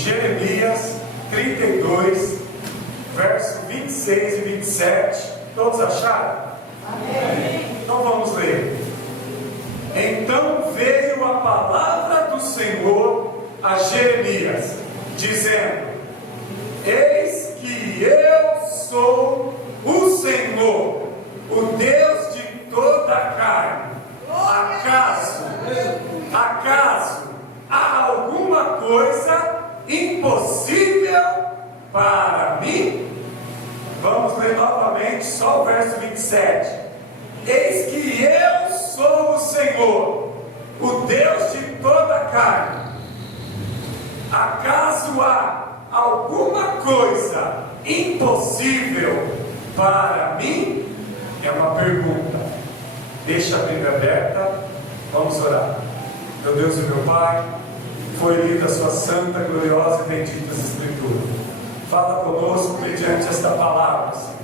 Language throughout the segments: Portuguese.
Jeremias 32, verso 26 e 27. Todos acharam? Amém. Então vamos ler. Então veio a palavra do Senhor a Jeremias, dizendo: Eis que eu sou o Senhor, o Deus de toda a carne. Acaso há alguma coisa impossível para mim? Vamos ler novamente só o verso 27. Eis que eu sou o Senhor, o Deus de toda a carne. Acaso há alguma coisa impossível para mim? É uma pergunta. Deixa a Bíblia aberta. Vamos orar. Meu Deus e meu Pai, foi lida a sua santa, gloriosa e bendita Escritura. Fala conosco mediante esta palavra, Senhor.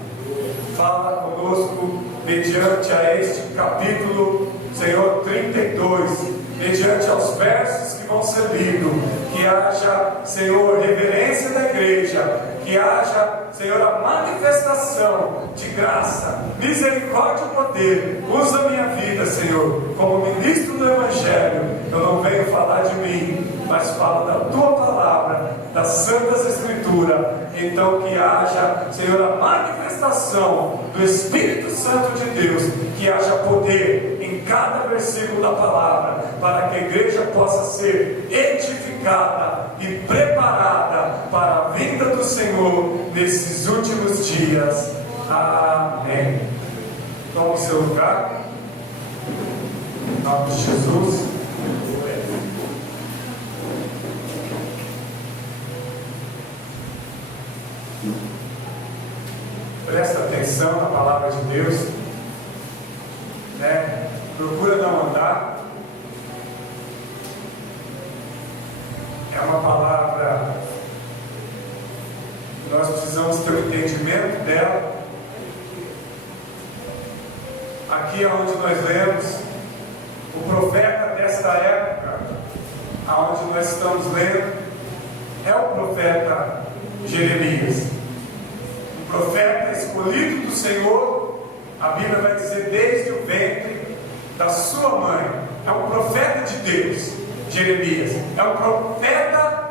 Fala conosco mediante a este capítulo, Senhor, 32, mediante aos versos que vão ser lidos. Que haja, Senhor, reverência da igreja, que haja, Senhor, a manifestação de graça, misericórdia e poder. Usa a minha vida, Senhor, como ministro do Evangelho. Eu não venho falar de mim, mas falo da Tua palavra, das Santas Escrituras. Então que haja, Senhor, a manifestação do Espírito Santo de Deus, que haja poder em cada versículo da palavra, para que a igreja possa ser edificada e preparada para a vinda do Senhor nesses últimos dias. Amém. Toma o seu lugar, em nome de Jesus. Presta atenção na palavra de Deus, né? Procura não andar. É uma palavra que nós precisamos ter o entendimento dela. Aqui é onde nós lemos o profeta desta época, aonde nós estamos lendo, é o profeta Jeremias. Profeta escolhido do Senhor, a Bíblia vai dizer, desde o ventre da sua mãe. É um profeta de Deus, Jeremias. É um profeta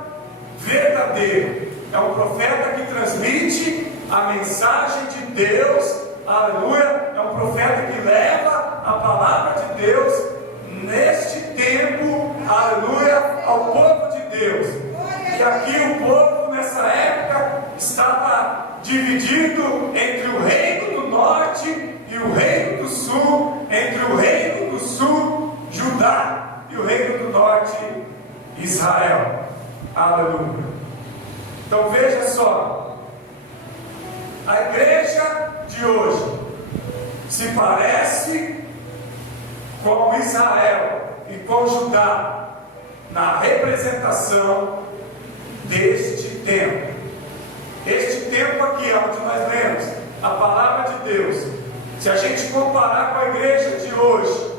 verdadeiro. É um profeta que transmite a mensagem de Deus. Aleluia. É um profeta que leva a palavra de Deus neste tempo, aleluia, ao povo de Deus. E aqui o povo nessa época estava dividido entre o reino do norte e o reino do sul, entre o reino do sul, Judá, e o reino do norte, Israel. Aleluia. Então veja só, a igreja de hoje se parece com Israel e com Judá na representação deste tempo. Este tempo aqui, onde nós lemos a palavra de Deus, se a gente comparar com a igreja de hoje,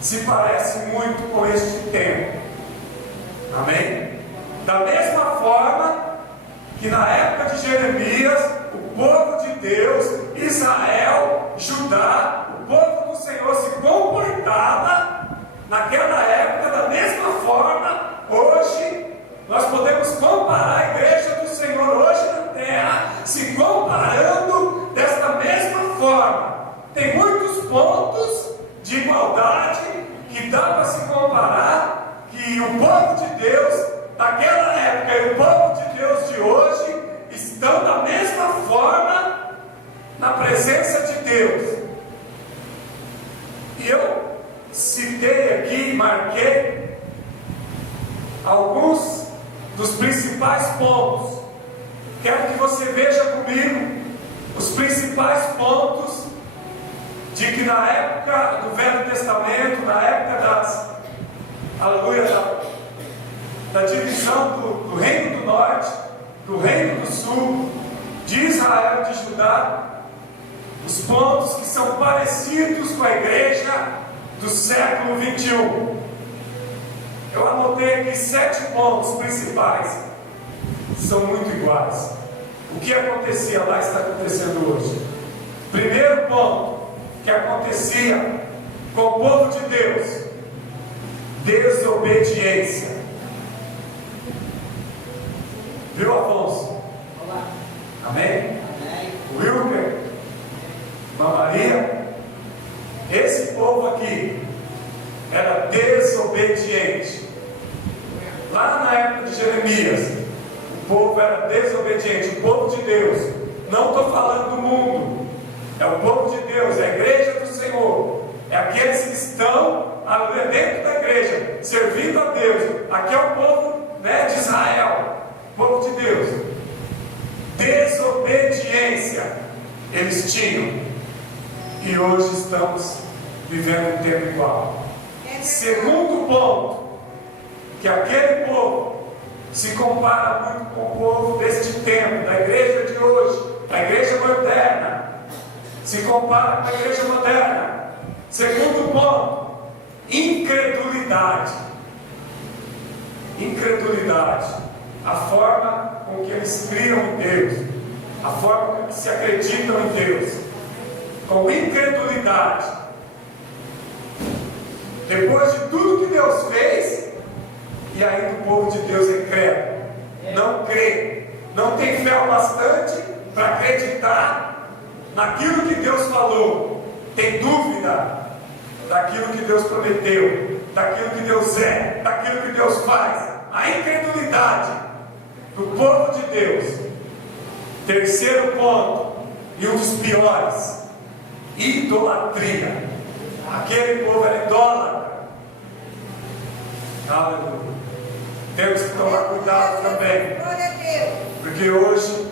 se parece muito com este tempo. Amém? Da mesma forma que na época de Jeremias, o povo de Deus, Israel, Judá, o povo do Senhor se comportava naquela época da mesma forma. Hoje nós podemos comparar a igreja do Senhor hoje na terra, se comparando desta mesma forma. Tem muitos pontos de igualdade que dá para se comparar, que o povo de Deus daquela época e o povo de Deus de hoje estão da mesma forma na presença de Deus. E eu citei aqui, marquei alguns dos principais pontos. Quero que você veja comigo os principais pontos de que na época do Velho Testamento, na época da divisão do reino do norte, do reino do sul, de Israel e de Judá, os pontos que são parecidos com a igreja do século 21. Eu anotei aqui 7 pontos principais são muito iguais. O que acontecia lá está acontecendo hoje. Primeiro ponto que acontecia com o povo de Deus: desobediência. Viu, Afonso? Olá. Amém? Amém. Wilker, Maria, esse povo aqui era desobediente. Lá na época de Jeremias, o povo era desobediente. O povo de Deus, não estou falando do mundo, é o povo de Deus, é a igreja do Senhor, é aqueles que estão dentro da igreja, servindo a Deus. Aqui é o povo, né, de Israel, o povo de Deus. Desobediência eles tinham, e hoje estamos vivendo um tempo igual. Segundo ponto, que aquele povo se compara muito com o povo deste tempo, da igreja de hoje, da igreja moderna, se compara com a igreja moderna. Segundo ponto, incredulidade. Incredulidade, a forma com que eles criam em Deus, a forma com que se acreditam em Deus, com incredulidade. Depois de tudo que Deus fez, e ainda o povo de Deus é incrédulo, não crê, não tem fé o bastante para acreditar naquilo que Deus falou, tem dúvida daquilo que Deus prometeu, daquilo que Deus é, daquilo que Deus faz. A incredulidade do povo de Deus. Terceiro ponto, e um dos piores: idolatria. Aquele povo era idólatra. Aleluia. Temos que tomar cuidado também, porque hoje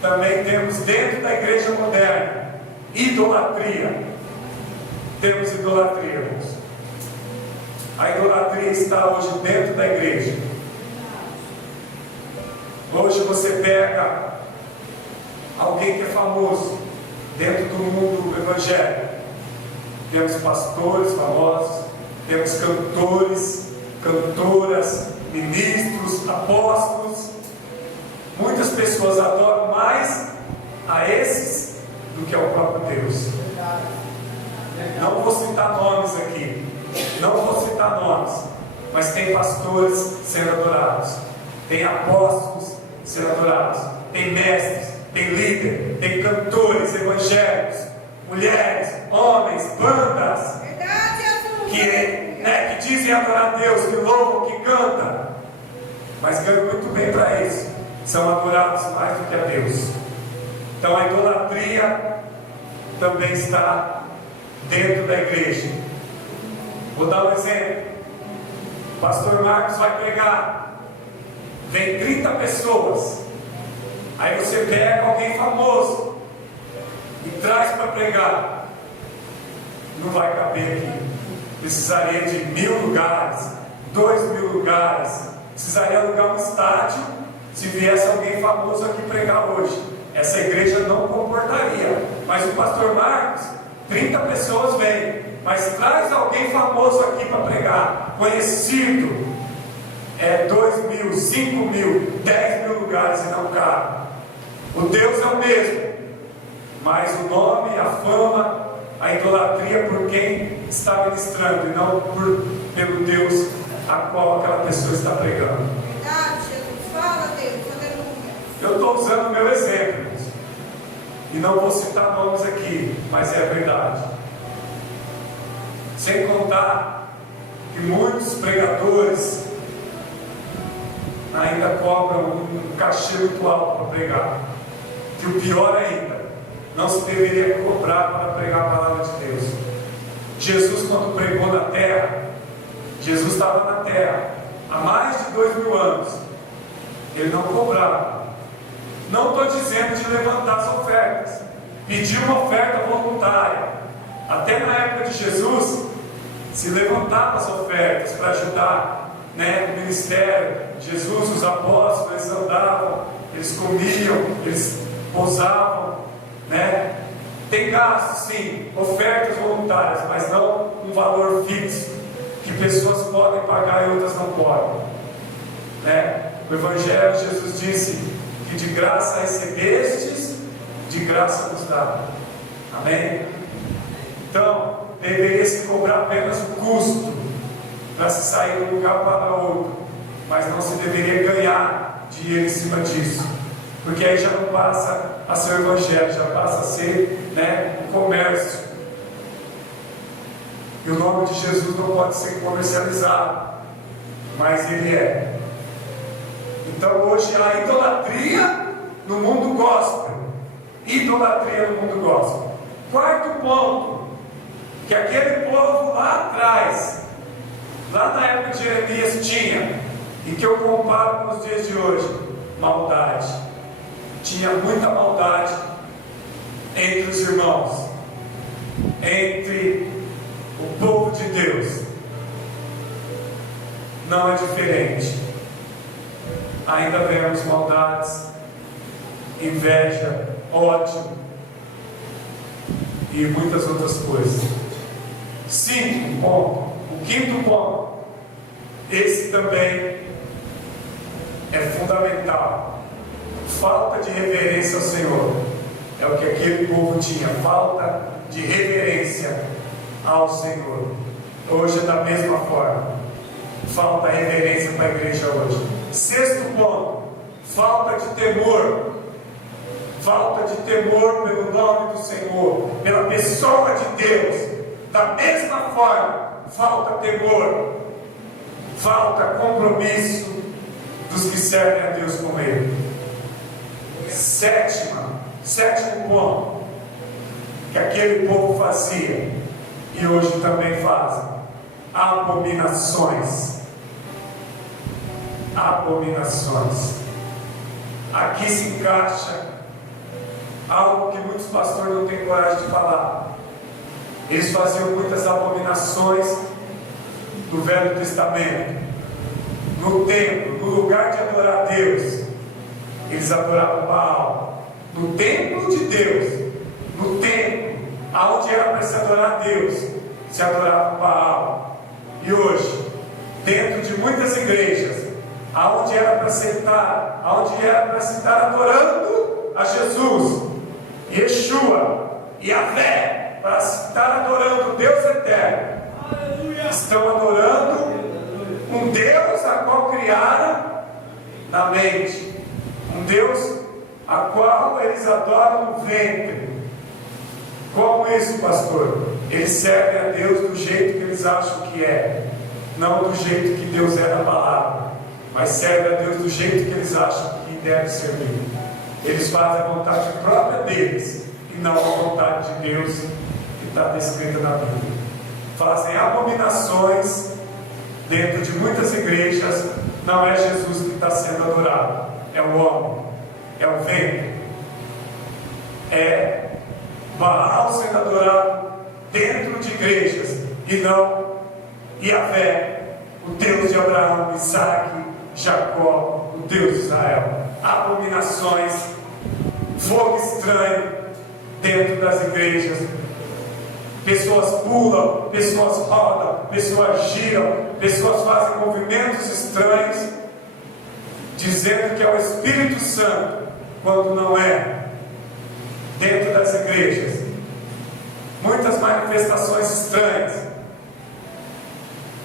também temos dentro da igreja moderna idolatria. Temos idolatria, irmãos. A idolatria está hoje dentro da igreja. Hoje você pega alguém que é famoso dentro do mundo evangélico. Temos pastores famosos, temos cantores, cantoras, ministros, apóstolos. Muitas pessoas adoram mais a esses do que ao próprio Deus. Não vou citar nomes aqui, não vou citar nomes, mas tem pastores sendo adorados, tem apóstolos sendo adorados, tem mestres, tem líderes, tem cantores evangélicos, mulheres, homens, bandas que dizem adorar a Deus, que louvam, que cantam, mas ganham muito bem para isso, são adorados mais do que a Deus. Então a idolatria também está dentro da igreja. Vou dar um exemplo. O pastor Marcos vai pregar, vem 30 pessoas, aí você pega alguém famoso e traz para pregar. Não vai caber aqui. Precisaria de 1.000 lugares, 2.000 lugares, precisaria alugar um estádio se viesse alguém famoso aqui pregar hoje. Essa igreja não comportaria. Mas o pastor Marcos, 30 pessoas vêm, mas traz alguém famoso aqui para pregar, conhecido, 2.000, 5.000, 10.000 lugares e não cabe. O Deus é o mesmo, mas o nome, a fama, a idolatria por quem está ministrando, e não pelo Deus a qual aquela pessoa está pregando. Verdade, Jesus. Fala, Deus. Aleluia. Eu estou usando o meu exemplo, e não vou citar nomes aqui, mas é a verdade. Sem contar que muitos pregadores ainda cobram um cachê muito alto para pregar. Que o pior ainda, não se deveria cobrar para pregar a palavra de Deus. Jesus, quando pregou na terra, Jesus estava na terra há mais de 2.000 anos. Ele não cobrava. Não estou dizendo de levantar as ofertas, pedir uma oferta voluntária. Até na época de Jesus, se levantavam as ofertas para ajudar, o ministério. Jesus, os apóstolos, eles andavam, eles comiam, eles pousavam, Tem gastos, sim, ofertas voluntárias, mas não um valor fixo, que pessoas podem pagar e outras não podem. O O Evangelho, Jesus disse que de graça recebestes, de graça vos dá. Amém? Então, deveria se cobrar apenas o custo para se sair de um lugar para outro, mas não se deveria ganhar dinheiro em cima disso, porque aí já não passa a ser o Evangelho, já passa a ser, um comércio. E o nome de Jesus não pode ser comercializado, mas ele é. Então hoje há idolatria no mundo gospel. Idolatria no mundo gospel. Quarto ponto, que aquele povo lá atrás, lá na época de Jeremias tinha, e que eu comparo com os dias de hoje: maldade. Tinha muita maldade entre os irmãos, entre o povo de Deus. Não é diferente. Ainda vemos maldades, inveja, ódio e muitas outras coisas. O quinto ponto, esse também é fundamental: falta de reverência ao Senhor. É o que aquele povo tinha, falta de reverência ao Senhor. Hoje é da mesma forma, falta reverência para a igreja hoje. Sexto ponto, falta de temor. Falta de temor pelo nome do Senhor, pela pessoa de Deus. Da mesma forma, falta temor, falta compromisso dos que servem a Deus com Ele. Sétimo ponto, que aquele povo fazia, e hoje também fazem: abominações. Abominações. Aqui se encaixa algo que muitos pastores não têm coragem de falar. Eles faziam muitas abominações do Velho Testamento. No templo, no lugar de adorar a Deus, eles adoravam Baal. No templo de Deus, no templo, aonde era para se adorar a Deus, se adorava Baal. E hoje, dentro de muitas igrejas, aonde era para se estar adorando a Jesus, Yeshua, Yahvé, para se estar adorando Deus eterno, estão adorando um Deus a qual criaram na mente, um Deus a qual eles adoram no ventre. Como isso, pastor? Eles servem a Deus do jeito que eles acham que é, não do jeito que Deus é na palavra, mas servem a Deus do jeito que eles acham que deve servir. Eles fazem a vontade própria deles e não a vontade de Deus que está descrita na Bíblia. Fazem abominações dentro de muitas igrejas. Não é Jesus que está sendo adorado, é o homem, é o ventre, é Baal sendo adorado dentro de igrejas, e não Yahvé, o Deus de Abraão, Isaac, Jacó, o Deus de Israel. Abominações, fogo estranho dentro das igrejas. Pessoas pulam, pessoas rodam, pessoas giram, pessoas fazem movimentos estranhos, dizendo que é o Espírito Santo, quando não é. Dentro das igrejas, muitas manifestações estranhas,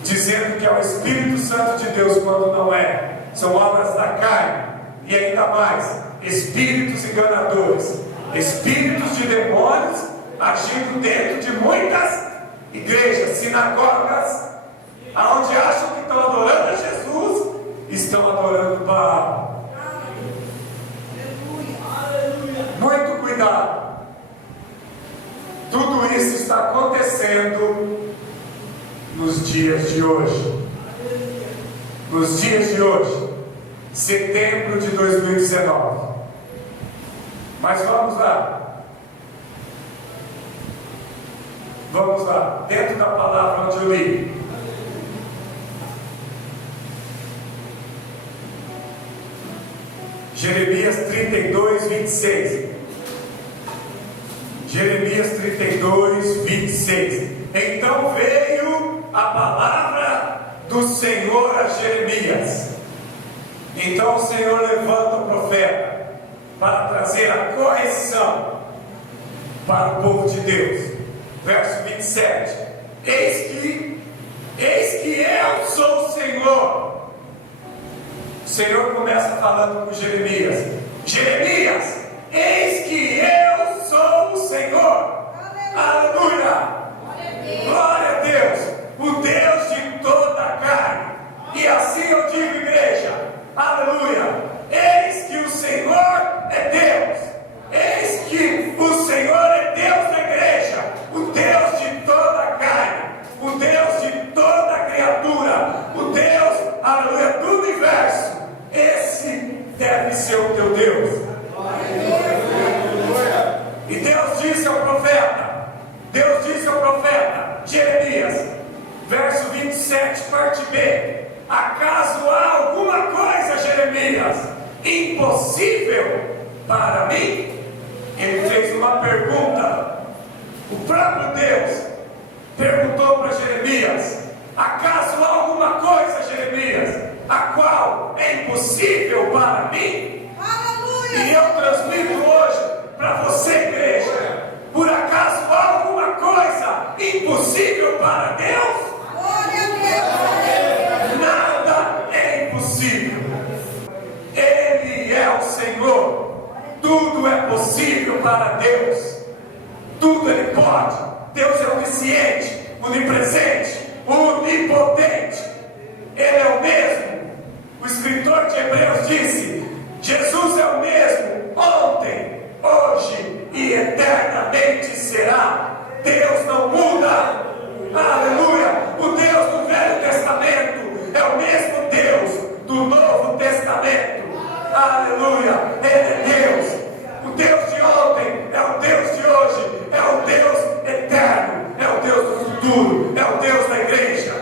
dizendo que é o Espírito Santo de Deus, quando não é. São obras da carne, e ainda mais, espíritos enganadores, espíritos de demônios agindo dentro de muitas igrejas, sinagogas, aonde acham que estão adorando a Jesus, estão adorando Baal. Muito cuidado. Tudo isso está acontecendo nos dias de hoje. Nos dias de hoje, setembro de 2019. Mas vamos lá. Vamos lá. Dentro da palavra onde eu li. Jeremias 32, 26. Jeremias 32, 26. Então veio a palavra do Senhor a Jeremias, Então o Senhor levanta o profeta para trazer a correção para o povo de Deus. Verso 27. Eis que eu sou o Senhor. O Senhor começa falando com Jeremias. Jeremias, eis que eu sou o Senhor. Aleluia. Glória a Deus, o Deus de toda a carne. E assim eu digo, igreja, aleluia, eis que o Senhor é Deus. Eis que o Senhor é Deus da igreja, o Deus de toda a carne, o Deus de toda a criatura, o Deus, aleluia, do universo. Esse deve ser o teu Deus. E Deus disse ao profeta Jeremias, verso 27, parte B: acaso há alguma coisa, Jeremias, impossível para mim? Ele fez uma pergunta. O próprio Deus perguntou para Jeremias: acaso há alguma coisa, Jeremias, a qual é impossível para mim? Aleluia. E eu transmito hoje para você, igreja: por acaso há alguma coisa impossível para Deus? Glória a Deus. Nada é impossível. Ele é o Senhor. Tudo é possível para Deus. Tudo Ele pode. Deus é onisciente, onipresente, onipotente. Ele é o mesmo. O escritor de Hebreus disse: Jesus é o mesmo ontem, hoje e eternamente será. Deus não muda. Aleluia. O Deus do Velho Testamento é o mesmo Deus do Novo Testamento. Aleluia. Ele é Deus. O Deus de ontem é o Deus de hoje, é o Deus eterno, é o Deus do futuro, é o Deus da igreja.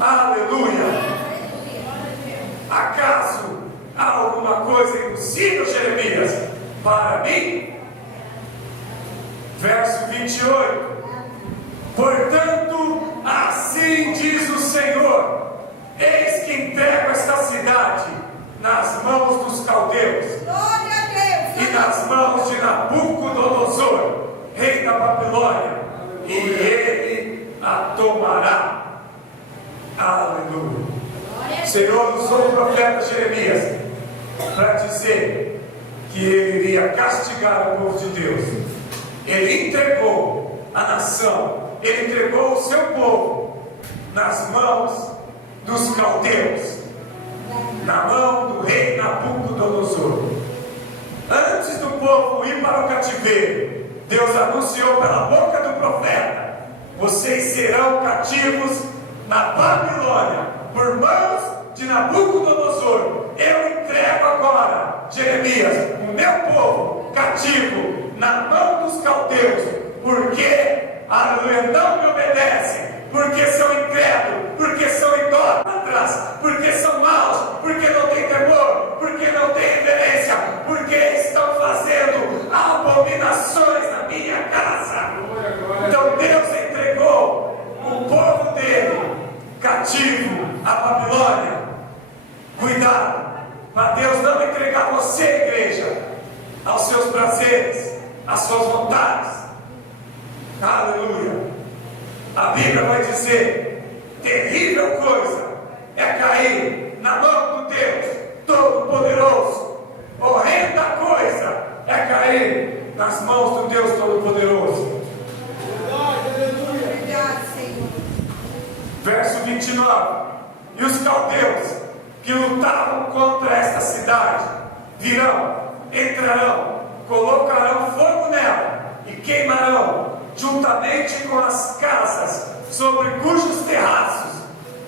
Aleluia. Acaso há alguma coisa impossível, Jeremias, para mim? Verso 28. Portanto, assim diz o Senhor: eis que entrego esta cidade nas mãos dos caldeus Glória a Deus. e nas mãos de Nabucodonosor, rei da Babilônia, e ele a tomará. Aleluia. O Senhor usou o profeta Jeremias para dizer que ele iria castigar o povo de Deus. Ele entregou a nação, ele entregou o seu povo nas mãos dos caldeus, na mão do rei Nabucodonosor. Antes do povo ir para o cativeiro, Deus anunciou pela boca do profeta: vocês serão cativos na Babilônia por mãos de Nabucodonosor. Eu entrego agora, Jeremias, o meu povo cativo na mão dos caldeus, porque, aleluia, não me obedecem, porque são incrédulos, porque são idólatras, porque são maus, porque não têm temor, porque não têm reverência, porque estão fazendo abominações na minha casa. Então Deus entregou o povo dele cativo à Babilônia. Cuidado para Deus não entregar você, igreja, aos seus prazeres, às suas vontades. Aleluia. A Bíblia vai dizer: terrível coisa é cair na mão do Deus Todo-Poderoso. Horrenda coisa é cair nas mãos do Deus Todo-Poderoso. Obrigado, Senhor. Verso 29. E os caldeus que lutavam contra esta cidade virão, entrarão, colocarão fogo nela e queimarão, juntamente com as casas sobre cujos terraços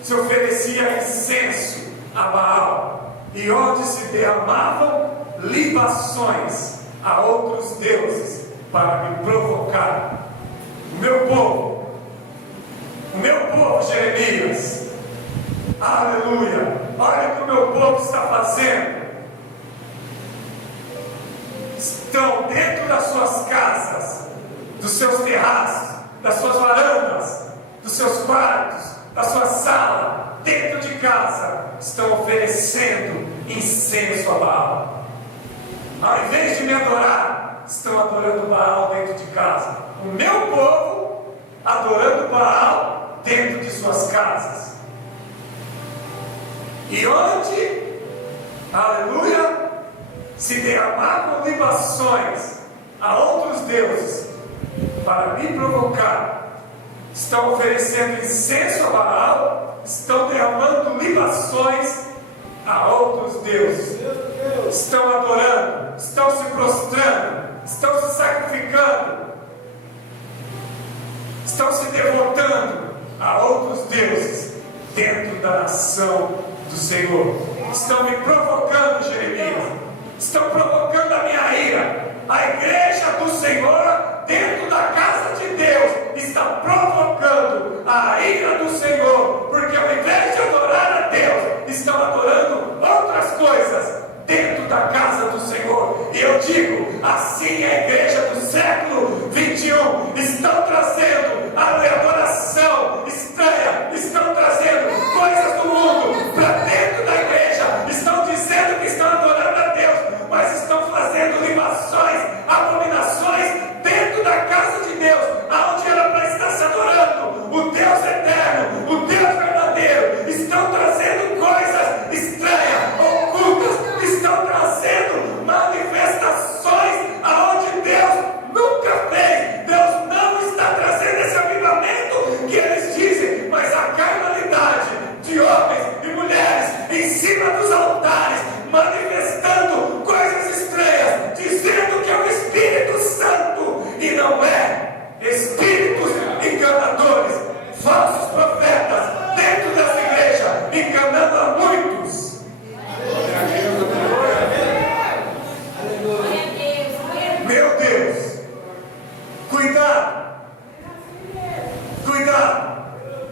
se oferecia incenso a Baal, e onde se derramavam libações a outros deuses, para me provocar. O meu povo Jeremias, aleluia, olha o que o meu povo está fazendo. Estão dentro das suas casas, dos seus terraços, das suas varandas, dos seus quartos, da sua sala, dentro de casa, estão oferecendo incenso a Baal. Ao invés de me adorar, estão adorando Baal dentro de casa. O meu povo adorando Baal dentro de suas casas. E onde, aleluia, se derramavam libações a outros deuses para me provocar, estão oferecendo incenso a Baal, estão derramando libações a outros deuses, estão adorando, estão se prostrando, estão se sacrificando, estão se devotando a outros deuses dentro da nação do Senhor. Estão me provocando, Jeremias, estão provocando a minha ira. A igreja do Senhor dentro da casa de Deus está provocando a ira do Senhor, porque ao invés de adorar a Deus, estão adorando outras coisas dentro da casa do Senhor. E eu digo, assim é a igreja do século 21, estão trazendo a adoração estranha, estão trazendo coisas do mundo para dentro da igreja, estão dizendo que estão adorando a Deus, mas estão fazendo libações, abominações dentro da casa de Deus, aonde era para estar se adorando o Deus eterno, o Deus verdadeiro. Estão trazendo coisas estranhas, ocultas, estão trazendo manifestações aonde Deus nunca fez. Deus não está trazendo esse avivamento que eles dizem, mas a carnalidade de homens e mulheres em cima dos altares, manifestando coisas estranhas, dizendo que é o Espírito Santo e não é. Espíritos enganadores, falsos profetas dentro dessa igreja, enganando a muitos. Meu Deus, cuidado, cuidado.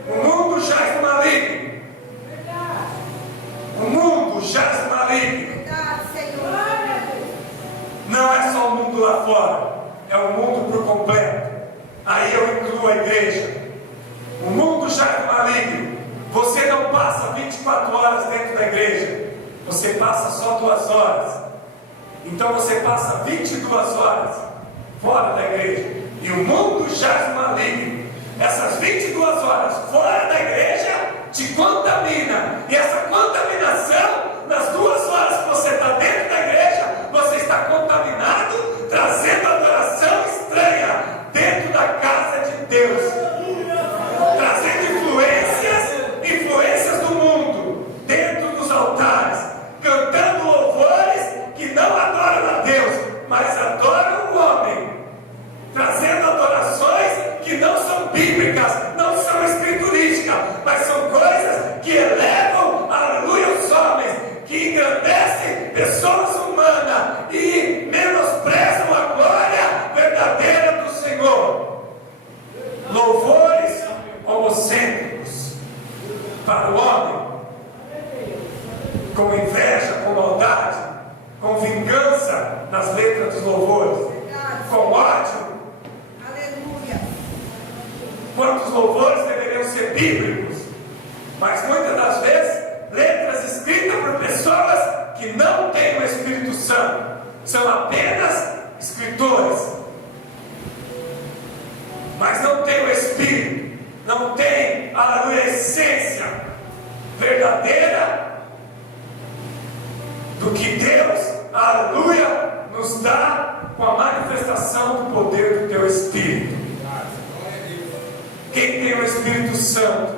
O mundo jaz no maligno. O mundo jaz no maligno. Não é só o mundo lá fora, é o mundo por completo. Aí eu incluo a igreja. O mundo jaz no maligno. Você não passa 24 horas dentro da igreja, você passa só 2 horas. Então você passa 22 horas fora da igreja. E o mundo jaz no maligno. Essas 22 horas fora da igreja te contamina. E essa contaminação, nas 2 horas que você está dentro da igreja, você está contaminado, trazendo adoração estranha dentro da casa de Deus, trazendo influências do mundo dentro dos altares, cantando louvores que não adoram a Deus, mas adoram o homem, trazendo adorações que não são bíblicas, não são escriturísticas, mas são coisas que elevam, aleluia, os homens, que engrandecem pessoas humanas e menosprezam a glória verdadeira do Senhor. Louvores homocêntricos para o homem, com inveja, com maldade, com vingança nas letras dos louvores, com ódio. Aleluia. Quantos louvores deveriam ser bíblicos, mas muitas das vezes letras escritas por pessoas que não têm o Espírito Santo, são apenas escritores, mas não têm o Espírito, não têm, aleluia, a essência verdadeira do que Deus, aleluia, nos dá com a manifestação do poder do teu Espírito. Quem tem o Espírito Santo,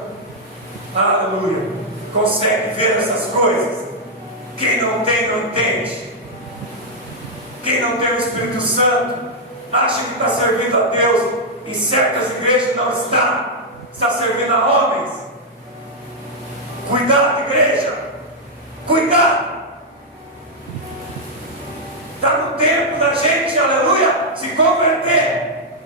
aleluia, consegue ver essas coisas. Quem não tem, não entende. Quem não tem o Espírito Santo acha que está servindo a Deus. Em certas igrejas não está servindo a homens. Cuidado, igreja, cuidado. Está no tempo da gente, aleluia, se converter.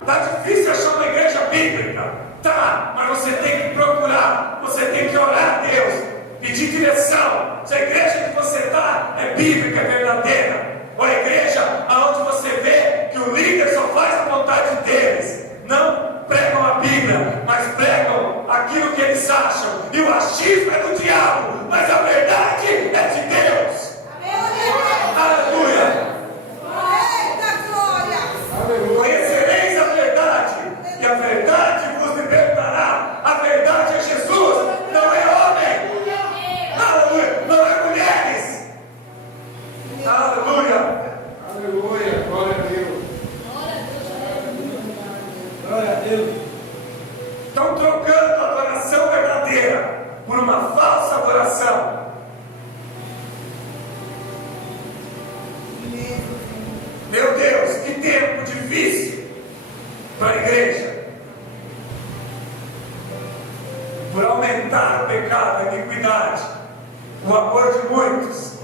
Está difícil achar uma igreja bíblica. Tá, mas você tem que procurar, você tem que orar a Deus, pedir direção. Se a igreja que você está é bíblica, é verdadeira, ou a igreja onde você vê que o líder só faz a vontade deles, não pregam a Bíblia, mas pregam aquilo que eles acham, e o achismo batismo é do diabo, mas a verdade é de Deus. Aleluia. Eita glória! Conhecereis a verdade, e a verdade vos libertará. A verdade é Jesus, não é homem. Aleluia. Não é mulheres. Aleluia. Aleluia, glória a Deus. Glória a Deus. Estão trocando a adoração verdadeira por uma falsa adoração. Meu Deus, que tempo difícil para a igreja. Por aumentar o pecado, a iniquidade, o amor de muitos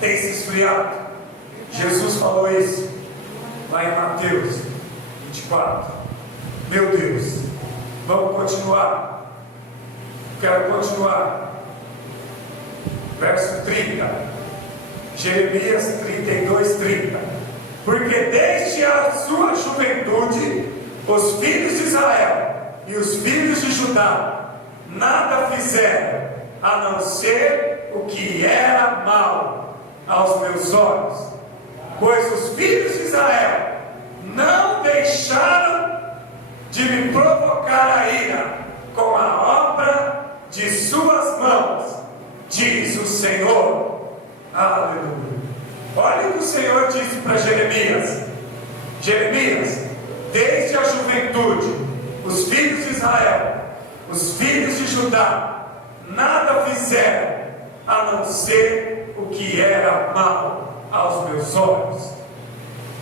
tem se esfriado. Jesus falou isso lá em Mateus 24. Meu Deus, vamos continuar. Quero continuar. Verso 30. Jeremias 32:30. Porque desde a sua juventude os filhos de Israel e os filhos de Judá nada fizeram a não ser o que era mal aos meus olhos. Pois os filhos de Israel não deixaram de me provocar a ira com a obra de suas mãos, diz o Senhor. Aleluia. Olha o que o Senhor disse para Jeremias. Jeremias, desde a juventude, os filhos de Israel, os filhos de Judá, nada fizeram a não ser o que era mal aos meus olhos.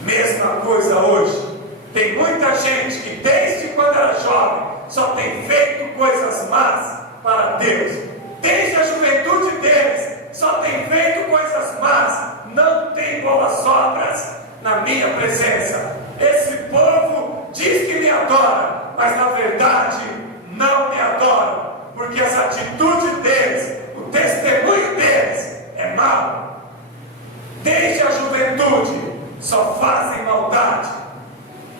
Mesma coisa hoje. Tem muita gente que desde quando era jovem só tem feito coisas más para Deus. Desde a juventude deles só tem feito coisas más, não tem boas obras na minha presença. Esse povo diz que me adora, mas na verdade não me adora, porque as atitudes deles, o testemunho deles é mau. Desde a juventude só fazem maldade,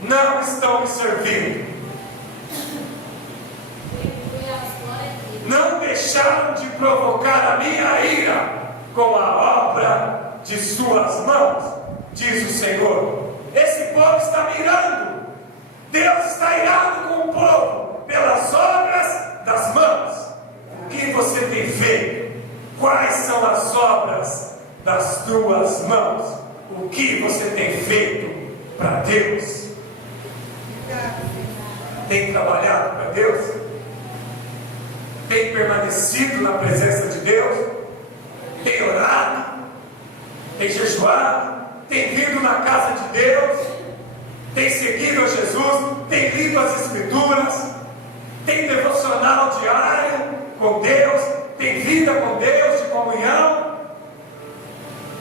não estão me servindo, não deixaram de provocar a minha ira com a obra de suas mãos, diz o Senhor. Esse povo está mirando, Deus está irado com o povo pelas obras das mãos. O que você tem feito? Quais são as obras das tuas mãos? O que você tem feito para Deus? Tem trabalhado para Deus? Tem permanecido na presença de Deus? Tem orado? Tem jejuado? Tem vindo na casa de Deus? Tem seguido a Jesus? Tem lido as Escrituras? Tem devocional diário com Deus? Tem vida com Deus de comunhão?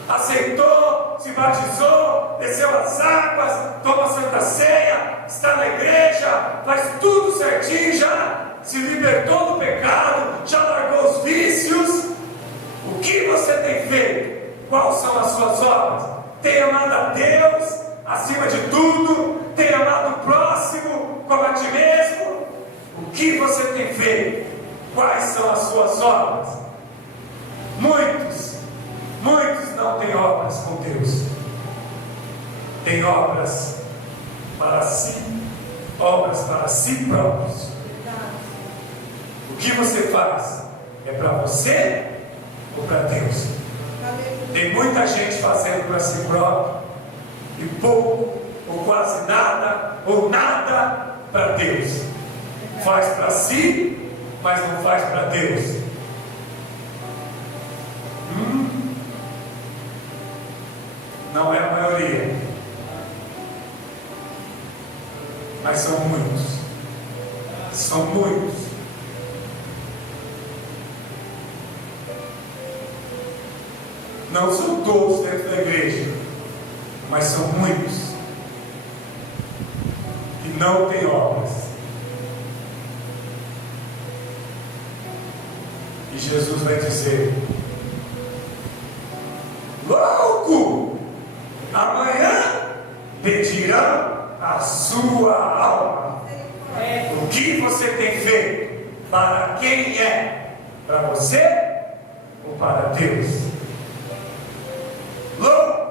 Aceitou, se batizou, desceu as águas, toma a Santa Ceia, está na igreja, faz tudo certinho já, se libertou do pecado, já largou os vícios. O que você tem feito? Quais são as suas obras? Tem amado a Deus acima de tudo? Tem amado o próximo como a ti mesmo? O que você tem feito? Quais são as suas obras? Muitos não têm obras com Deus. Tem obras para si, obras para si próprios. O que você faz? É para você ou para Deus? Tem muita gente fazendo para si próprio e pouco, ou quase nada, ou nada para Deus. Faz para si, mas não faz para Deus. Não é a maioria, mas são muitos. São muitos. Não são todos dentro da igreja, mas são muitos que não têm obras. E Jesus vai dizer: louco! Amanhã pedirão a sua alma. O que você tem feito? Para quem é? Para você ou para Deus? Louco!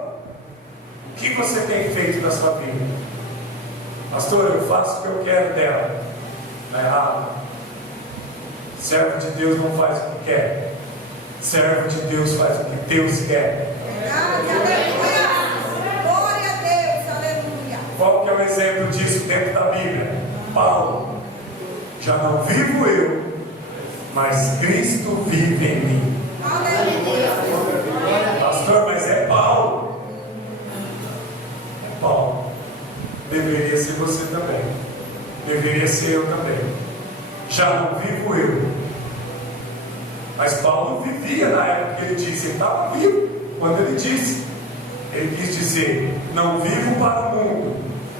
O que você tem feito na sua vida? Pastor, eu faço o que eu quero dela. Está errado. Servo de Deus não faz o que quer. Servo de Deus faz o que Deus quer. Aleluia! Glória a Deus, aleluia! Qual que é o exemplo disso dentro da Bíblia? Paulo. Já não vivo eu, mas Cristo vive em mim. Aleluia! Pastor, mas é Paulo. É Paulo. Deveria ser você também. Deveria ser eu também. Já não vivo eu. Mas Paulo vivia na época que ele disse. Ele estava vivo quando ele disse. Ele quis dizer: não vivo para o mundo,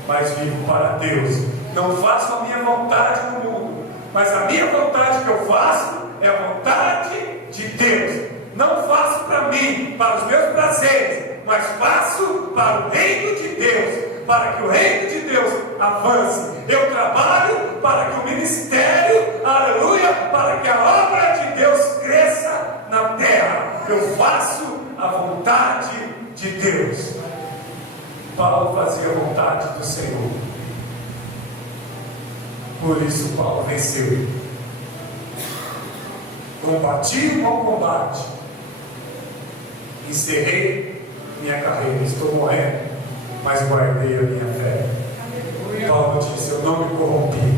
mas vivo para Deus. Não faço a minha vontade no mundo, mas a minha vontade que eu faço é a vontade de Deus. Não faço para mim, para os meus prazeres, mas faço para o reino de Deus, para que o reino de Deus avance. Eu trabalho para que o ministério, aleluia, para que a obra de Deus cresça na terra. Eu faço a vontade de Deus. Paulo fazia a vontade do Senhor. Por isso Paulo venceu. Combati o bom combate, encerrei minha carreira, estou morrendo, mas guardei a minha fé. Paulo disse: eu não me corrompi.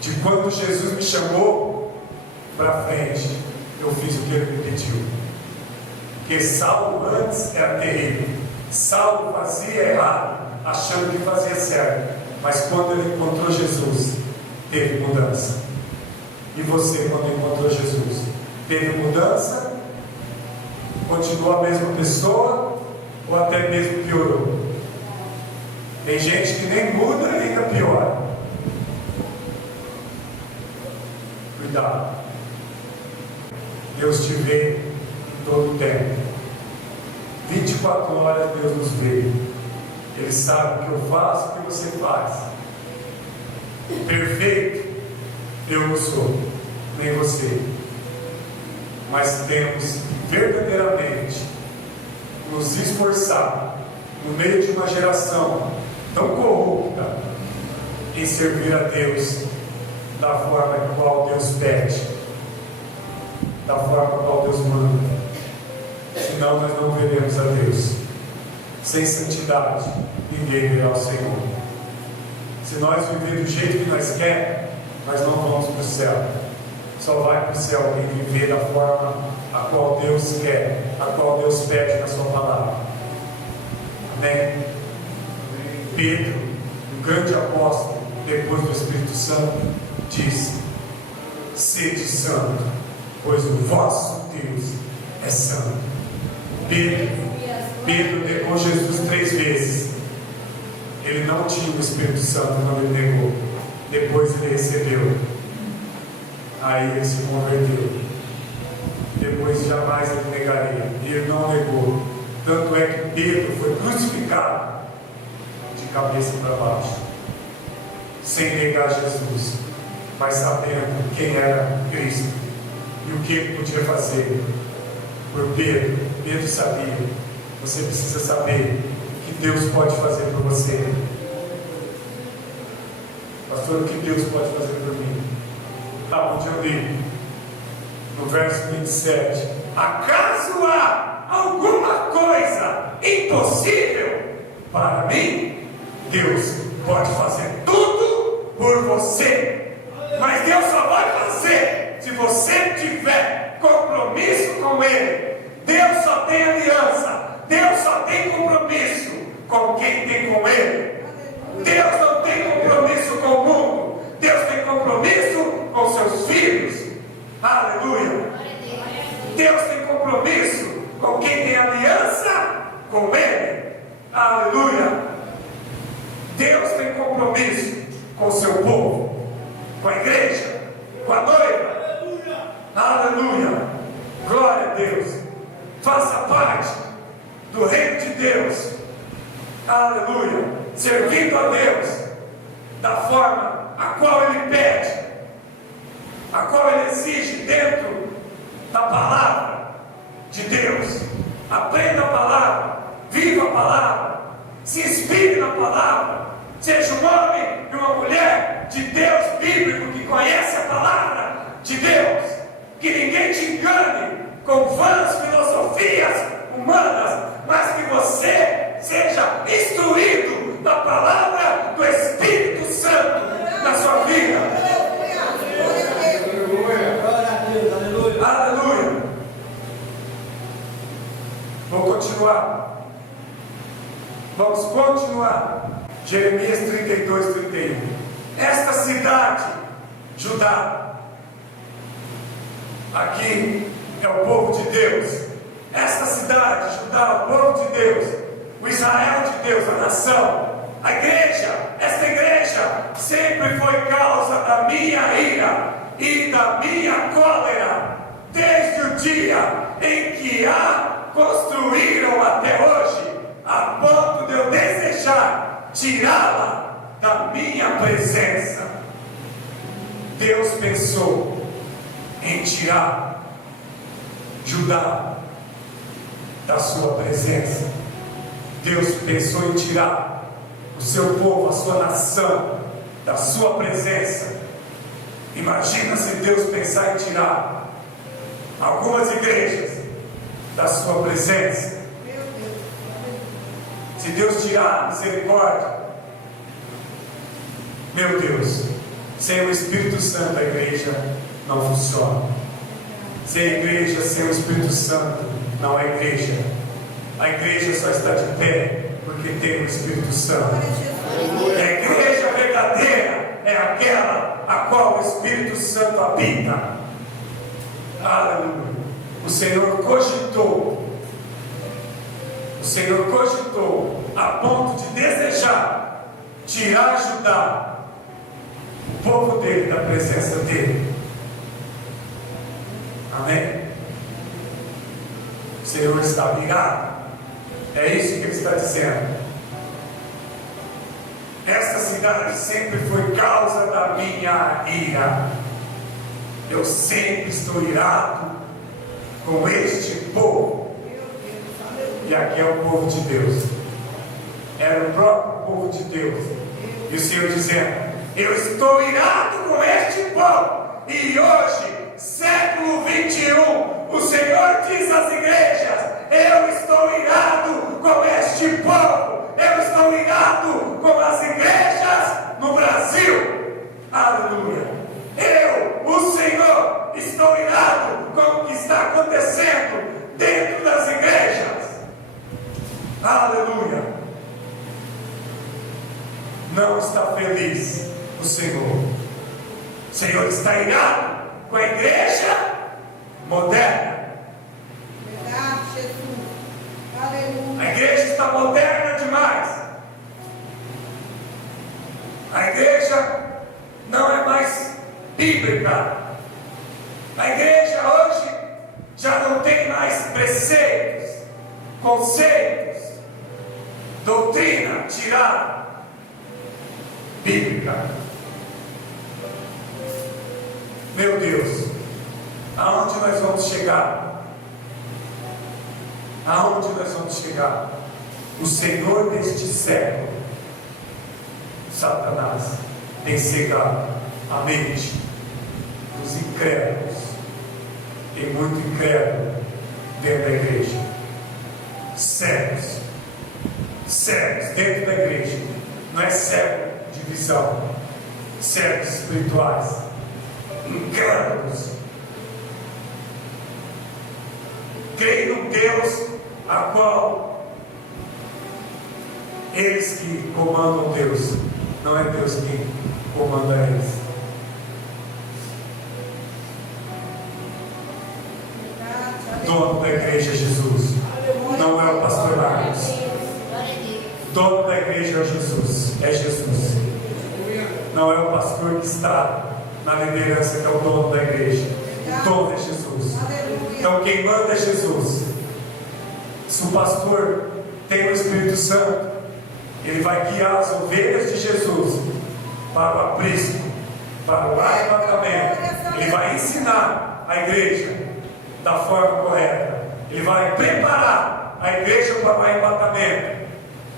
De quando Jesus me chamou para frente, eu fiz o que ele me pediu. Porque Saulo antes era terrível. Saulo fazia errado, achando que fazia certo. Mas quando ele encontrou Jesus, teve mudança. E você, quando encontrou Jesus, teve mudança? Continuou a mesma pessoa? Ou até mesmo piorou? Tem gente que nem muda e ainda piora. Cuidado. Deus te vê em todo o tempo. 24 horas Deus nos vê. Ele sabe o que eu faço e o que você faz. Perfeito eu não sou, nem você. Mas temos verdadeiramente nos esforçar no meio de uma geração tão corrupta em servir a Deus da forma qual Deus pede, da forma qual Deus manda. Senão nós não veremos a Deus. Sem santidade ninguém verá o Senhor. Se nós viver do jeito que nós queremos, nós não vamos para o céu. Só vai para o céu quem viver da forma a qual Deus quer, a qual Deus pede na sua palavra. Amém? Pedro, o grande apóstolo, depois do Espírito Santo, disse: sede santo, pois o vosso Deus é santo. Pedro negou Jesus 3 vezes. Ele não tinha o Espírito Santo quando ele negou. Depois ele recebeu. Aí ele se converteu. Depois jamais ele negaria. E ele não negou. Tanto é que Pedro foi crucificado de cabeça para baixo, sem negar Jesus, mas sabendo quem era Cristo e o que ele podia fazer por Pedro. Pedro sabia. Você precisa saber o que Deus pode fazer por você. Pastor, o que Deus pode fazer por mim? Tá, onde eu li no verso 27: acaso há alguma coisa impossível para mim? Deus pode fazer tudo por você, mas Deus só vai fazer se você tiver compromisso com Ele. Deus só tem aliança, Deus só tem compromisso com quem tem com Ele. Deus não tem compromisso com o mundo, Deus tem compromisso com seus filhos. Aleluia. Deus tem compromisso com quem tem aliança com Ele. Aleluia. Deus tem compromisso com o seu povo, com a igreja, com a noiva. Aleluia. Glória a Deus. Faça parte do reino de Deus. Aleluia. Servindo a Deus da forma a qual Ele pede, a qual Ele exige dentro Aprenda a palavra, viva a palavra, se inspire na palavra, seja um homem e uma mulher de Deus bíblico que conhece a palavra de Deus, que ninguém te engane com vãs filosofias humanas, mas que você seja instruído na palavra do Espírito Santo na sua vida. Glória a Deus, aleluia. Aleluia. Vou continuar. Vamos continuar. Jeremias 32, 31. Esta cidade, Judá, aqui é o povo de Deus. Esta cidade, Judá, o povo de Deus, o Israel de Deus, a nação, a igreja, esta igreja sempre foi causa da minha ira e da minha cólera, desde o dia em que a construíram até hoje, a ponto de eu desejar tirá-la da minha presença. Deus pensou em tirar Judá da sua presença. Deus pensou em tirar o seu povo, a sua nação, da sua presença. Imagina se Deus pensar em tirar algumas igrejas da sua presença. Se Deus tirar a misericórdia, meu Deus, sem o Espírito Santo a igreja não funciona. Sem a igreja, sem o Espírito Santo, não é igreja. A igreja só está de pé porque tem o Espírito Santo. E a igreja verdadeira é aquela a qual o Espírito Santo habita. Aleluia. O Senhor cogitou a ponto de desejar tirar Judá, o povo dele, da presença dele. Amém? O Senhor está virado. É isso que ele está dizendo. Esta cidade sempre foi causa da minha ira. Eu sempre estou irado com este povo. E aqui é o povo de Deus. Era o próprio povo de Deus. E o Senhor dizendo: eu estou irado com este povo. E hoje, século 21, o Senhor diz às igrejas: eu estou irado com este povo. Eu estou irado com as igrejas no Brasil. Aleluia. Eu, o Senhor, estou irado com o que está acontecendo dentro das igrejas. Aleluia. Não está feliz o Senhor. O Senhor está irado com a igreja moderna. Verdade, Jesus. Aleluia. A igreja está moderna demais. A igreja não é mais bíblica. A igreja hoje já não tem mais preceitos, conceitos, doutrina tirada bíblica. Meu Deus, aonde nós vamos chegar? Aonde nós vamos chegar? O Senhor deste século, Satanás, tem cegado a mente dos incrédulos. Tem muito incrédulo dentro da igreja. Cegos dentro da igreja. Não é cego de visão, cegos espirituais, incrédulos. Creem no Deus a qual eles que comandam Deus, não é Deus quem comanda eles. Dono da igreja é Jesus, não é o pastor Marcos. Dono da igreja é Jesus, não é o pastor que está na liderança que é o dono da igreja. O dono é Jesus. Então quem manda é Jesus. Se o pastor tem o Espírito Santo, ele vai guiar as ovelhas de Jesus para o aprisco, para o arrebatamento. Ele vai ensinar a igreja da forma correta. Ele vai preparar a igreja para o arrebatamento.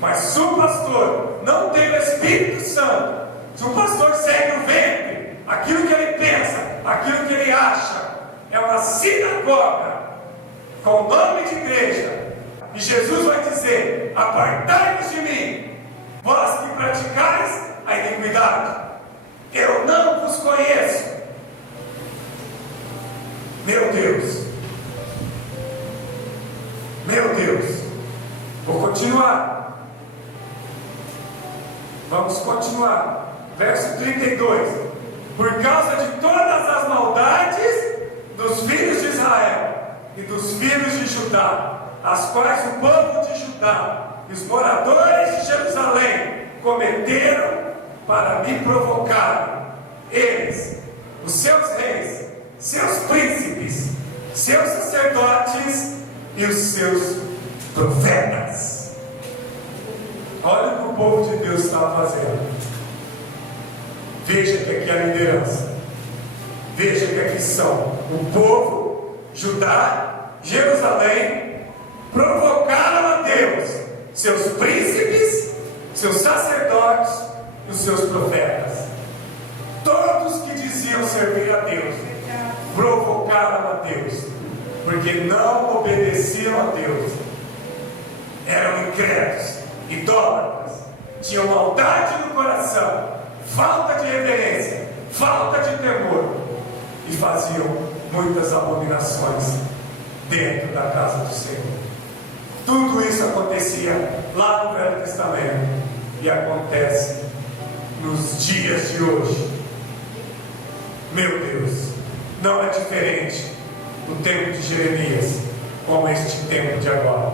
Mas se o pastor não tem o Espírito Santo, se o pastor segue o ventre, aquilo que ele pensa, aquilo que ele acha, é uma sinagoga com o nome de igreja. E Jesus vai dizer: apartai-vos de mim, vós que praticais a iniquidade, eu não vos conheço. Meu Deus, meu Deus. Vou continuar. Vamos continuar. Verso 32. Por causa de todas as maldades dos filhos de Israel e dos filhos de Judá, as quais o povo de Judá e os moradores de Jerusalém cometeram para me provocar, eles, os seus reis, seus príncipes, seus sacerdotes e os seus profetas. Olha o que o povo de Deus estava fazendo. Veja que aqui é a liderança. Veja que aqui são o povo, Judá, Jerusalém, provocaram a Deus, seus príncipes, seus sacerdotes e os seus profetas. Todos que diziam servir a Deus, provocaram a Deus, porque não obedeciam a Deus. Eram incrédulos, idólatras, tinham maldade no coração, falta de reverência, falta de temor, e faziam muitas abominações dentro da casa do Senhor. Tudo isso acontecia lá no Velho Testamento e acontece nos dias de hoje. Meu Deus, não é diferente do tempo de Jeremias como este tempo de agora.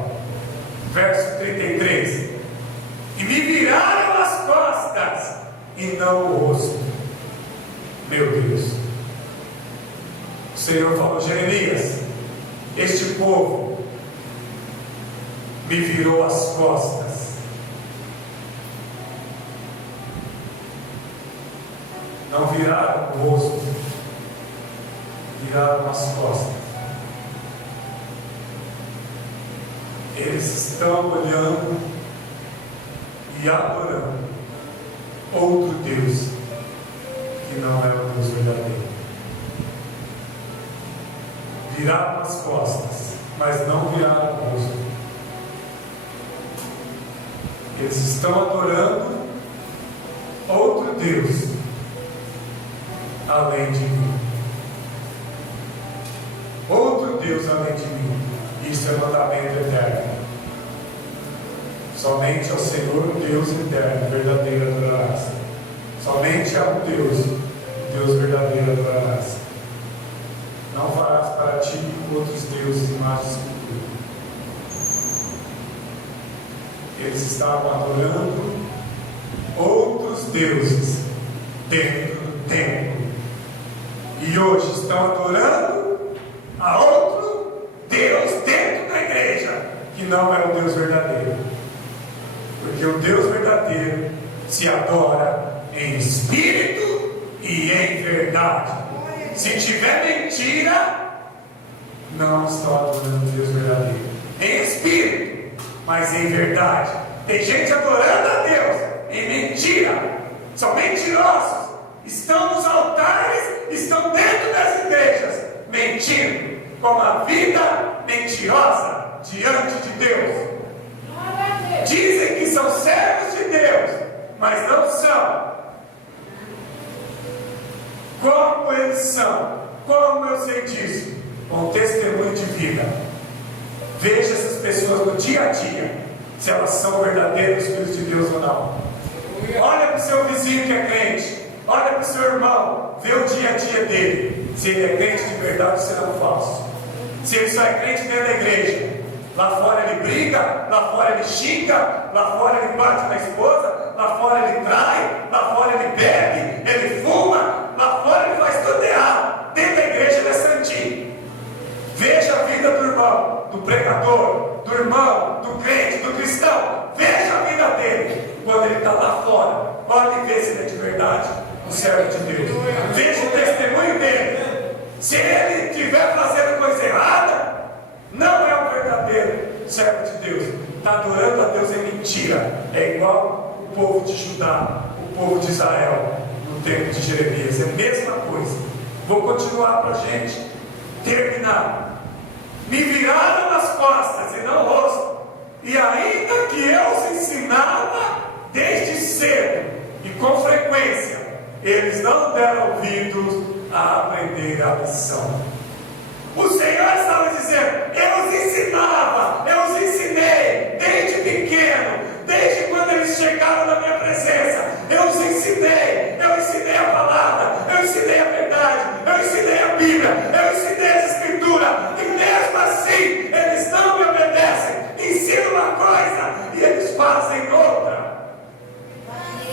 Verso 33. E me viraram as costas e não o rosto. Meu Deus. O Senhor falou: Jeremias, este povo me virou as costas. Não viraram o rosto, viraram as costas. Eles estão olhando e adorando outro Deus que não é o Deus verdadeiro. Viraram as costas, mas não viraram o rosto. Eles estão adorando outro Deus além de mim. Outro Deus além de mim. Isso é mandamento eterno. Somente ao Senhor, Deus eterno, verdadeiro adorarás. Somente ao Deus verdadeiro adorarás. Não farás para ti outros deuses, imagens de escultura. Eles estavam adorando outros deuses dentro do templo. E hoje estão adorando a outro Deus dentro da igreja, que não é o Deus verdadeiro. Porque o Deus verdadeiro se adora em espírito e em verdade. Se tiver mentira, não estão adorando o Deus verdadeiro. Em espírito, mas em verdade. Tem gente adorando a Deus em mentira. São mentirosos. Estão nos altares, estão dentro das igrejas, mentindo, com uma vida mentirosa diante de Deus. Dizem que são servos de Deus, mas não são. Como eles são? Como eu sei disso? Com testemunho de vida. Veja essas pessoas no dia a dia, se elas são verdadeiros filhos de Deus ou não. Olha para o seu vizinho que é crente, olha para o seu irmão, vê o dia a dia dele, se ele é crente de verdade ou se ele é falso. Se ele só é crente dentro da igreja, lá fora ele briga, lá fora ele xinga, lá fora ele bate na esposa, lá fora ele trai, lá fora ele bebe, ele fuma, lá fora ele faz tudo errado. Dentro da igreja ele é santinho. Veja a vida do irmão, do pregador, do irmão, do crente, do cristão. Veja a vida dele quando ele está lá fora. Pode ver se ele é de verdade um servo de Deus. Veja o testemunho dele. Se ele estiver fazendo coisa errada, não é um verdadeiro servo de Deus. está adorando a Deus é mentira. É igual o povo de Judá, o povo de Israel no tempo de Jeremias. É a mesma coisa. Vou continuar para a gente terminar. Me viraram as costas e não o rosto, e ainda que eu os ensinava desde cedo e com frequência, eles não deram ouvidos a aprender a lição. O Senhor estava dizendo: eu os ensinava, eu os ensinei desde pequeno, desde quando eles chegaram na minha presença. Eu os ensinei a palavra, eu ensinei a verdade, eu ensinei a Bíblia, eu ensinei as Escrituras, e mesmo assim eles não me obedecem. Ensino uma coisa e eles fazem outra.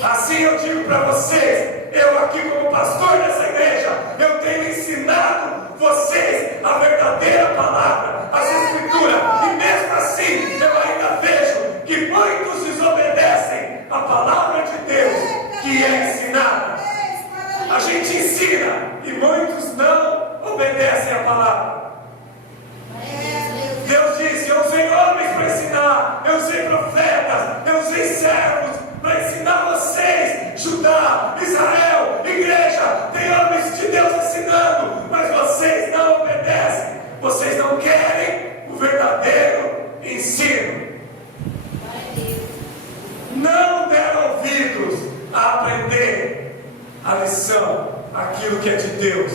Assim eu digo para vocês, eu aqui como pastor dessa igreja, eu tenho ensinado vocês a verdadeira palavra, as Escrituras, e mesmo assim eu ainda vejo que muitos desobedecem a palavra de Deus que é ensinada. A gente ensina e muitos não obedecem a palavra. Deus disse: eu usei homens para ensinar, eu usei profetas, eu usei servos para ensinar vocês, Judá, Israel, igreja. Tem homens de Deus ensinando, mas vocês não obedecem, vocês não querem o verdadeiro ensino. Não deram ouvidos a aprender a lição, aquilo que é de Deus.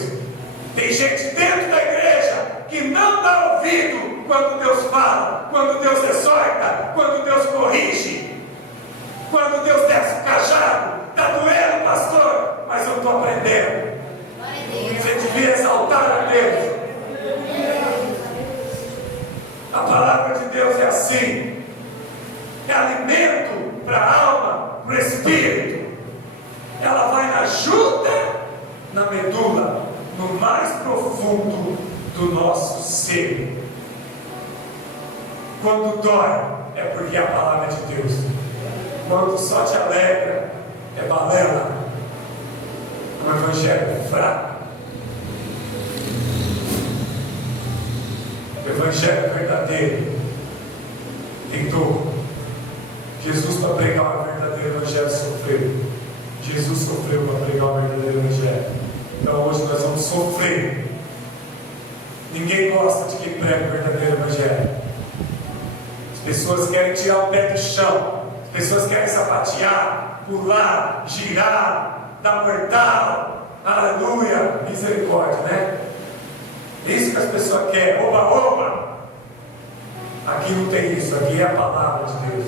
Tem gente dentro da igreja que não dá ouvido quando Deus fala, quando Deus exorta, quando Deus corrige, quando Deus desce o cajado. Está doendo, pastor, mas eu estou aprendendo. Você devia exaltar a Deus. A palavra de Deus é assim, é alimento para a alma, para o espírito. Ela vai na junta, na medula, no mais profundo do nosso ser. Quando dói, é porque é a palavra de Deus. Quando só te alegra, é balela. Um evangelho fraco. O evangelho verdadeiro tem dor. Jesus, para pregar o verdadeiro evangelho, sofreu. Jesus sofreu para pregar o verdadeiro evangelho. Então hoje nós vamos sofrer. Ninguém gosta de quem prega o verdadeiro evangelho. As pessoas querem tirar o pé do chão. As pessoas querem sapatear, pular, girar, dar mortal. Aleluia, misericórdia, né? É isso que as pessoas querem. Oba, oba. Aqui não tem isso. Aqui é a palavra de Deus,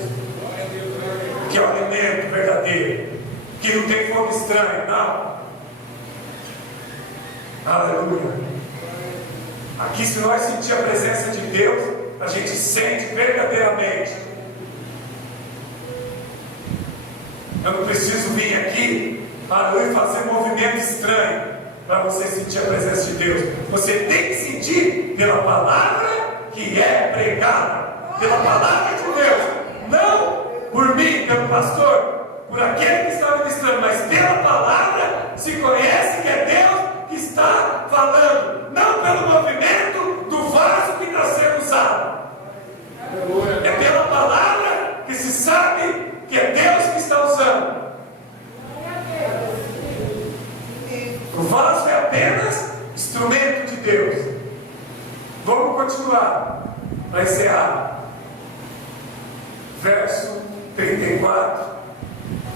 que é o alimento verdadeiro, que não tem forma estranha, não. Aleluia. Aqui, se nós sentir a presença de Deus, a gente sente verdadeiramente. Eu não preciso vir aqui, aleluia, fazer um movimento estranho para você sentir a presença de Deus. Você tem que sentir pela palavra que é pregada, pela palavra de Deus, não por mim, pelo pastor, por aquele que está ministrando, mas pela palavra se conhece que é Deus que está falando, não pelo movimento do vaso que está sendo usado. É pela palavra que se sabe que é Deus que está usando. O vaso é apenas instrumento de Deus. Vamos continuar para encerrar. Verso 34.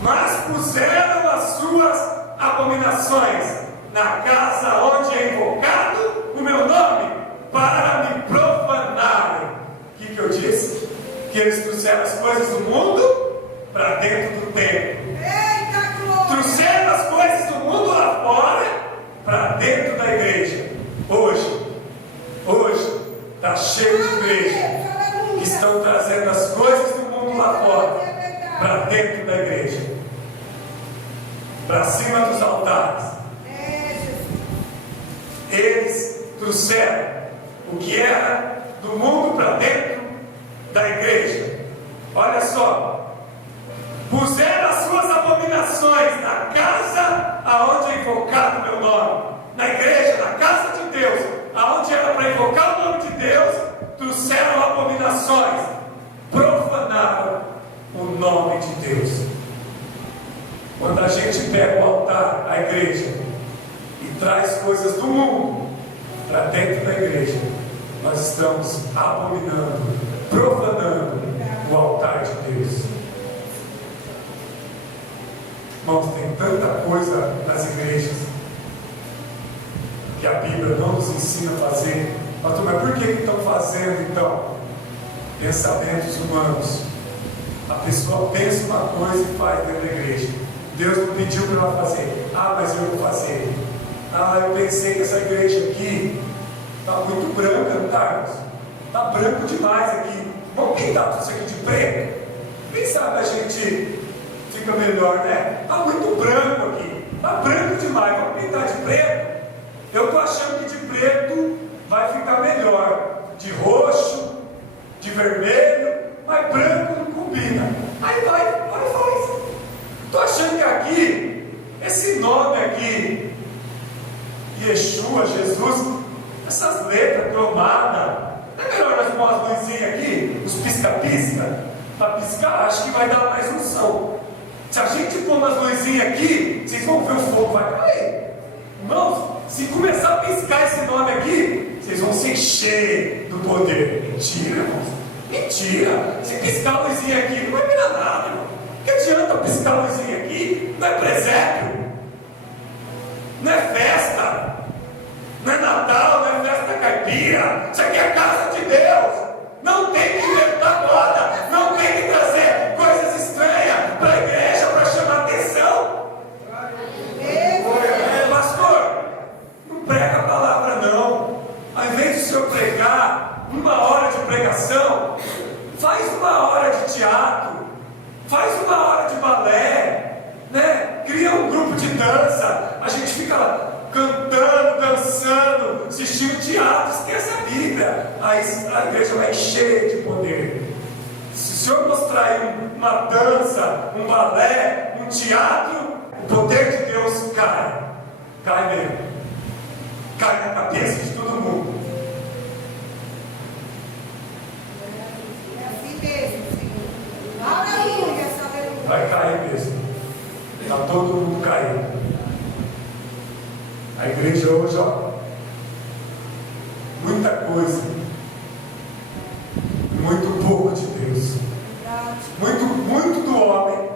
Mas puseram as suas abominações na casa onde é invocado o meu nome, para me profanarem. O que eu disse? Que eles trouxeram as coisas do mundo para dentro do templo. Trouxeram as coisas do mundo lá fora para dentro da igreja. Hoje está cheio de igrejas que estão trazendo as coisas do mundo lá fora para dentro da igreja, para cima dos altares. Eles trouxeram o que era do mundo para dentro da igreja. Olha só, puseram as suas abominações na casa aonde é invocado o meu nome, na igreja, na casa de Deus, aonde era para invocar o nome de Deus, trouxeram abominações, profanaram no nome de Deus. Quando a gente pega o altar, a igreja, e traz coisas do mundo para dentro da igreja, nós estamos abominando, profanando o altar de Deus. Irmãos, tem tanta coisa nas igrejas que a Bíblia não nos ensina a fazer. Mas por que estão fazendo então? Pensamentos humanos. A pessoa pensa uma coisa e faz dentro da igreja. Deus não pediu para ela fazer. Mas eu vou fazer. Eu pensei que essa igreja aqui está muito branca, não está, irmãos? Está branco demais aqui. Vamos pintar tudo isso aqui de preto? Quem sabe a gente fica melhor, né? Está muito branco aqui. Está branco demais. Vamos pintar de preto? Eu estou achando que de preto vai ficar melhor. De roxo, de vermelho, mas branco não combina. Aí vai e faz. Estou achando que aqui, esse nome aqui, Yeshua, Jesus, essas letras cromadas, não é melhor nós pôr umas luzinhas aqui, os pisca-pisca, para piscar? Acho que vai dar mais unção. Se a gente pôr umas luzinhas aqui, vocês vão ver o fogo, vai cair. Irmãos, se começar a piscar esse nome aqui, vocês vão se encher do poder. Mentira, irmãos. Mentira. Se piscar a luzinha aqui, não vai virar nada, irmão. Que adianta piscar a luzinha aqui? Não é presépio, não é festa, não é Natal, não é festa caipira. Isso aqui é a casa de Deus. Não tem que inventar moda, não tem que trazer coisas estranhas para a igreja para chamar atenção. Pastor, não prega a palavra não. Ao invés de o senhor pregar 1 hora de pregação, faz 1 hora de teatro, faz 1 hora de balé, né? Cria um grupo de dança, a gente fica lá cantando, dançando, assistindo teatro, esquece a Bíblia. Aí a igreja vai cheia de poder. Se o senhor mostrar aí uma dança, um balé, um teatro, o poder de Deus cai mesmo, cai na cabeça de todo mundo. É assim mesmo, Senhor. Aleluia, aleluia. Vai cair mesmo. Está todo mundo caindo. A igreja hoje, muita coisa, muito pouco de Deus. Muito do homem,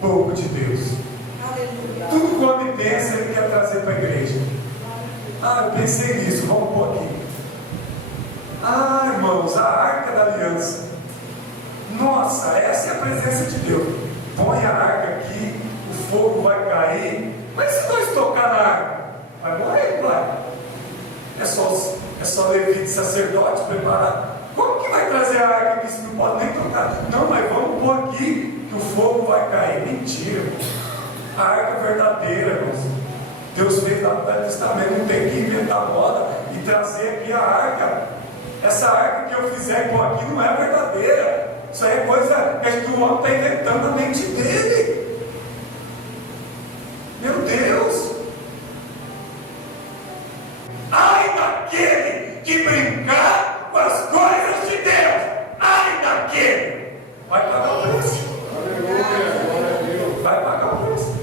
pouco de Deus. Aleluia. Tudo que o homem pensa, ele quer trazer para a igreja. Eu pensei nisso, vamos pôr aqui. Irmãos, a arca da aliança. Nossa, essa é a presença de Deus. Põe a arca aqui, o fogo vai cair. Mas se nós tocar na arca, vai morrer, vai. É só levita, sacerdote preparar. Como que vai trazer a arca aqui se não pode nem tocar? Não, mas vamos pôr aqui que o fogo vai cair. Mentira, irmãos. A arca é verdadeira, irmãos. Deus fez lá no Velho Testamento, não tem que inventar moda e trazer aqui a arca. Essa arca que eu fizer e pôr aqui não é verdadeira. Isso aí é coisa que o homem está inventando na mente dele. Meu Deus! Ai daquele que brincar com as coisas de Deus! Ai daquele! Vai pagar o preço. Vai pagar o preço.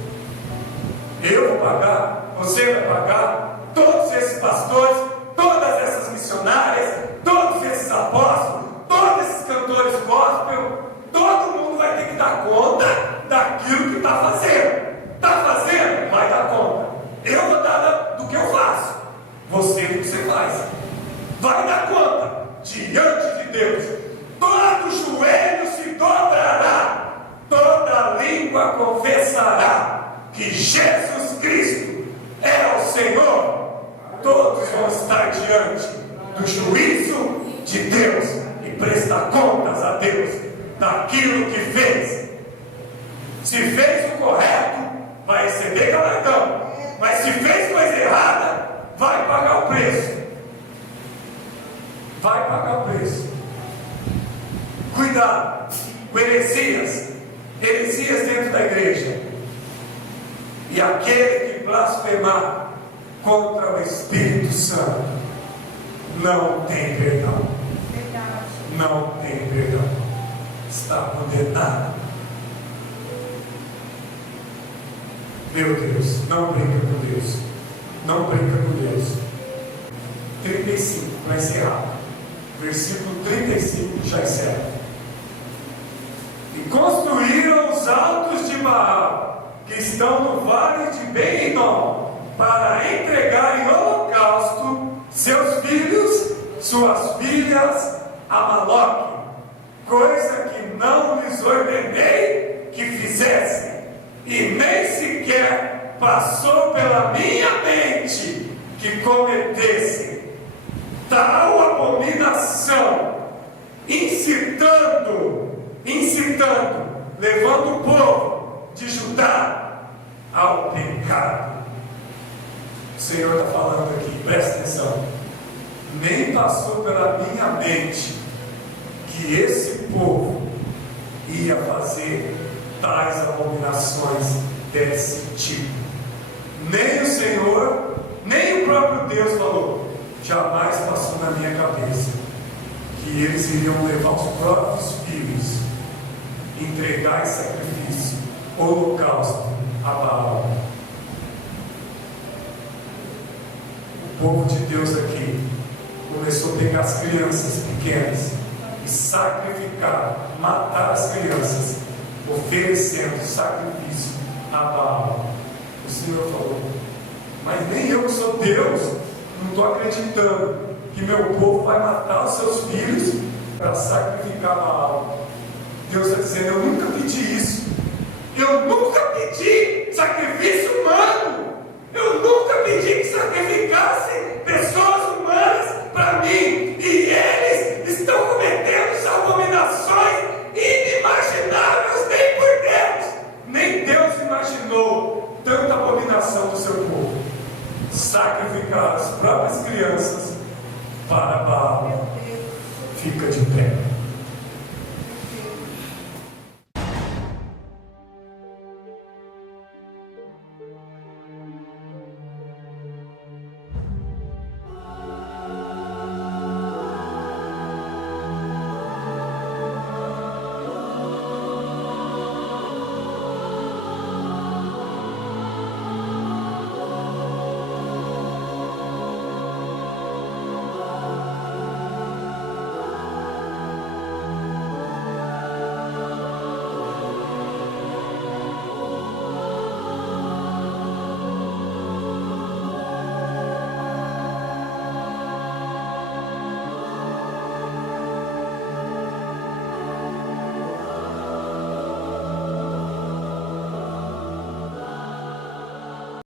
Eu vou pagar, você vai pagar, todos esses pastores, todas essas missionárias, todos esses apóstolos, todos esses cantores gospel, todo mundo vai ter que dar conta daquilo que está fazendo. Está fazendo? Vai dar conta. Eu vou dar do que eu faço. Você do que você faz. Vai dar conta diante de Deus. Todo joelho se dobrará, toda língua confessará que Jesus Cristo é o Senhor. Todos vão estar diante do juízo de Deus e prestar contas a Deus daquilo que fez. Se fez o correto, vai receber galardão. Mas se fez coisa errada, vai pagar o preço. Vai pagar o preço. Cuidado com heresias dentro da igreja. E aquele que blasfemar contra o Espírito Santo não tem perdão. Não tem perdão. está condenado. Meu Deus, não brinca com Deus. Não brinca com Deus. 35, para encerrar. Versículo 35 já encerra. E construíram os altos de Baal, que estão no vale de Ben-Hinom, para entregar em holocausto seus filhos, suas filhas a Maloque, coisa que não lhes ordenei que fizessem, e nem sequer passou pela minha mente que cometessem tal abominação, incitando, levando o povo de Judá ao pecado. O Senhor está falando aqui, presta atenção. Nem passou pela minha mente que esse povo ia fazer tais abominações desse tipo. Nem o Senhor, nem o próprio Deus falou. Jamais passou na minha cabeça que eles iriam levar os próprios filhos, entregar em sacrifício, holocausto a Baal. O povo de Deus aqui começou a pegar as crianças pequenas e sacrificar, matar as crianças, oferecendo sacrifício a Baal. O Senhor falou: mas nem eu que sou Deus, não estou acreditando que meu povo vai matar os seus filhos para sacrificar Baal. Deus está dizendo: eu nunca pedi isso. Eu nunca pedi sacrifício humano. Eu nunca pedi que sacrificassem pessoas humanas para mim. E eles estão cometendo abominações inimagináveis nem por Deus. Nem Deus imaginou tanta abominação do seu povo. Sacrificar as próprias crianças para Baal. Fica de pé.